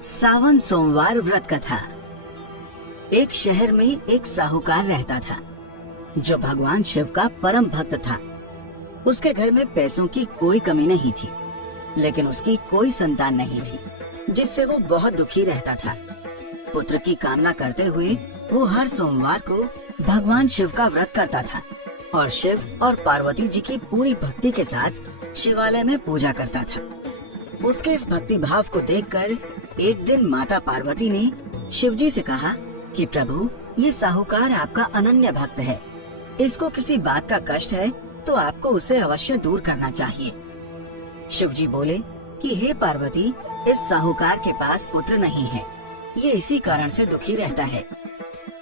सावन सोमवार व्रत कथा। एक शहर में एक साहूकार रहता था जो भगवान शिव का परम भक्त था। उसके घर में पैसों की कोई कमी नहीं थी, लेकिन उसकी कोई संतान नहीं थी, जिससे वो बहुत दुखी रहता था। पुत्र की कामना करते हुए वो हर सोमवार को भगवान शिव का व्रत करता था और शिव और पार्वती जी की पूरी भक्ति के साथ शिवालय में पूजा करता था। उसके इस भक्ति भाव को देखकर एक दिन माता पार्वती ने शिव जी से कहा कि प्रभु, ये साहूकार आपका अनन्य भक्त है। इसको किसी बात का कष्ट है तो आपको उसे अवश्य दूर करना चाहिए। शिव जी बोले कि हे पार्वती, इस साहूकार के पास पुत्र नहीं है, ये इसी कारण से दुखी रहता है।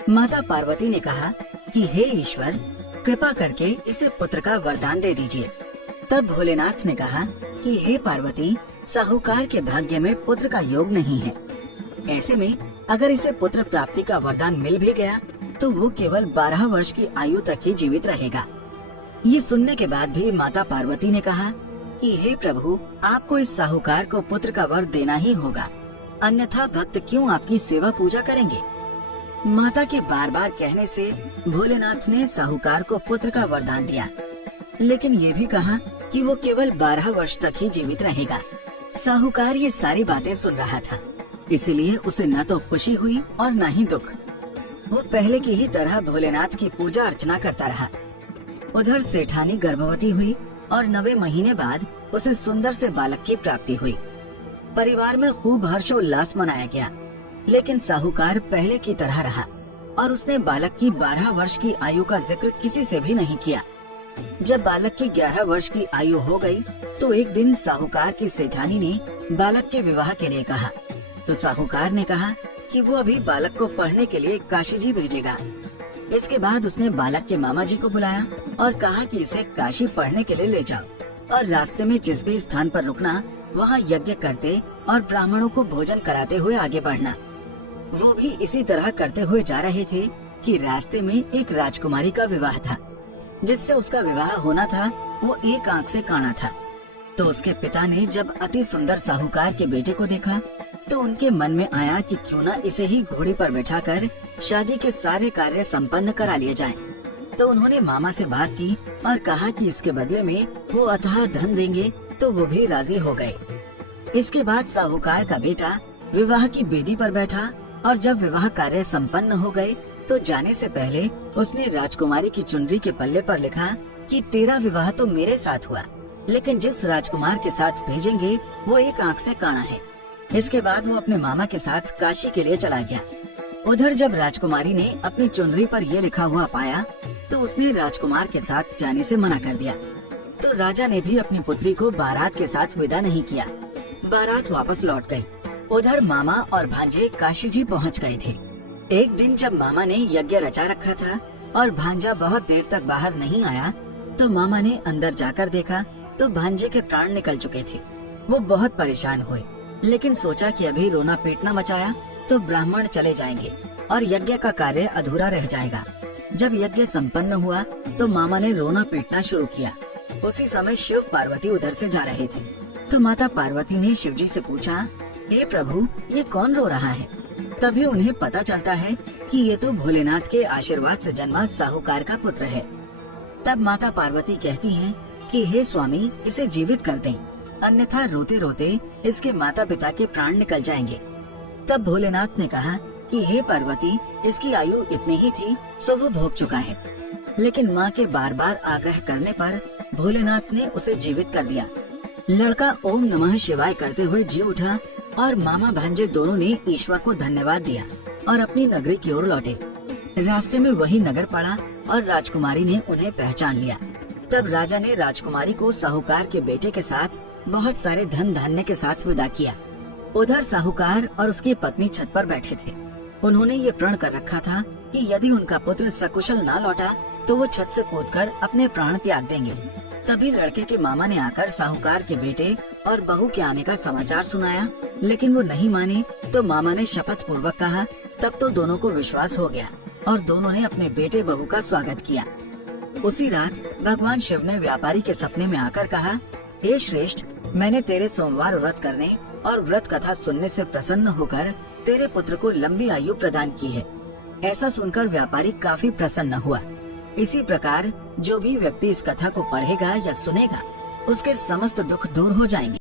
माता पार्वती ने कहा कि हे ईश्वर, कृपा करके इसे पुत्र का वरदान दे दीजिए। तब भोलेनाथ ने कहा कि हे पार्वती, साहूकार के भाग्य में पुत्र का योग नहीं है। ऐसे में अगर इसे पुत्र प्राप्ति का वरदान मिल भी गया तो वो केवल 12 वर्ष की आयु तक ही जीवित रहेगा। ये सुनने के बाद भी माता पार्वती ने कहा कि हे प्रभु, आपको इस साहूकार को पुत्र का वर देना ही होगा, अन्यथा भक्त क्यों आपकी सेवा पूजा करेंगे। माता के बार बार कहने से भोलेनाथ ने साहूकार को पुत्र का वरदान दिया, लेकिन ये भी कहा कि वो केवल 12 वर्ष तक ही जीवित रहेगा। साहूकार ये सारी बातें सुन रहा था, इसलिए उसे न तो खुशी हुई और न ही दुख। वो पहले की ही तरह भोलेनाथ की पूजा अर्चना करता रहा। उधर सेठानी गर्भवती हुई और 9वें महीने बाद उसे सुंदर से बालक की प्राप्ति हुई। परिवार में खूब हर्षोल्लास मनाया गया, लेकिन साहूकार पहले की तरह रहा और उसने बालक की 12 वर्ष की आयु का जिक्र किसी से भी नहीं किया। जब बालक की 11 वर्ष की आयु हो गई तो एक दिन साहूकार की सेठानी ने बालक के विवाह के लिए कहा, तो साहूकार ने कहा कि वो अभी बालक को पढ़ने के लिए काशी जी भेजेगा। इसके बाद उसने बालक के मामा जी को बुलाया और कहा कि इसे काशी पढ़ने के लिए ले जाओ और रास्ते में जिस भी स्थान पर रुकना वहाँ यज्ञ करते और ब्राह्मणों को भोजन कराते हुए आगे बढ़ना। वो भी इसी तरह करते हुए जा रहे थे कि रास्ते में एक राजकुमारी का विवाह था। जिससे उसका विवाह होना था वो एक आंख से काना था। तो उसके पिता ने जब अति सुंदर साहूकार के बेटे को देखा तो उनके मन में आया कि क्यों न इसे ही घोड़ी पर बैठाकर शादी के सारे कार्य संपन्न करा लिए जाएं। तो उन्होंने मामा से बात की और कहा कि इसके बदले में वो अथाह धन देंगे, तो वो भी राजी हो गए। इसके बाद साहूकार का बेटा विवाह की बेदी पर बैठा और जब विवाह कार्य संपन्न हो गए तो जाने से पहले उसने राजकुमारी की चुनरी के पल्ले पर लिखा कि तेरा विवाह तो मेरे साथ हुआ, लेकिन जिस राजकुमार के साथ भेजेंगे वो एक आंख से काना है। इसके बाद वो अपने मामा के साथ काशी के लिए चला गया। उधर जब राजकुमारी ने अपनी चुनरी पर ये लिखा हुआ पाया तो उसने राजकुमार के साथ जाने से मना कर दिया। तो राजा ने भी अपनी पुत्री को बारात के साथ विदा नहीं किया। बारात वापस लौट गई। उधर मामा और भांजे काशी जी पहुँच गए थे। एक दिन जब मामा ने यज्ञ रचा रखा था और भांजा बहुत देर तक बाहर नहीं आया तो मामा ने अंदर जाकर देखा तो भांजे के प्राण निकल चुके थे। वो बहुत परेशान हुए, लेकिन सोचा कि अभी रोना पीटना मचाया तो ब्राह्मण चले जाएंगे और यज्ञ का कार्य अधूरा रह जाएगा। जब यज्ञ संपन्न हुआ तो मामा ने रोना पीटना शुरू किया। उसी समय शिव पार्वती उधर से जा रहे थे। तो माता पार्वती ने शिव जी से पूछा, हे प्रभु, ये कौन रो रहा है। तभी उन्हें पता चलता है कि ये तो भोलेनाथ के आशीर्वाद से जन्मा साहूकार का पुत्र है। तब माता पार्वती कहती हैं कि हे स्वामी, इसे जीवित कर दें, अन्यथा रोते रोते इसके माता पिता के प्राण निकल जाएंगे। तब भोलेनाथ ने कहा कि हे पार्वती, इसकी आयु इतनी ही थी सो वो भोग चुका है। लेकिन माँ के बार बार आग्रह करने पर भोलेनाथ ने उसे जीवित कर दिया। लड़का ओम नमः शिवाय करते हुए जी उठा और मामा भांजे दोनों ने ईश्वर को धन्यवाद दिया और अपनी नगरी की ओर लौटे। रास्ते में वही नगर पड़ा और राजकुमारी ने उन्हें पहचान लिया। तब राजा ने राजकुमारी को साहूकार के बेटे के साथ बहुत सारे धन धान्य के साथ विदा किया। उधर साहूकार और उसकी पत्नी छत पर बैठे थे। उन्होंने ये प्रण कर रखा था कि यदि उनका पुत्र सकुशल न लौटा तो वो छत से कूदकर अपने प्राण त्याग देंगे। तभी लड़के के मामा ने आकर साहूकार के बेटे और बहू के आने का समाचार सुनाया, लेकिन वो नहीं माने। तो मामा ने शपथ पूर्वक कहा। तब तो दोनों को विश्वास हो गया और दोनों ने अपने बेटे बहू का स्वागत किया। उसी रात भगवान शिव ने व्यापारी के सपने में आकर कहा, हे श्रेष्ठ, मैंने तेरे सोमवार व्रत करने और व्रत कथा सुनने से प्रसन्न होकर तेरे पुत्र को लंबी आयु प्रदान की है। ऐसा सुनकर व्यापारी काफी प्रसन्न हुआ। इसी प्रकार जो भी व्यक्ति इस कथा को पढ़ेगा या सुनेगा, उसके समस्त दुख दूर हो जाएंगे।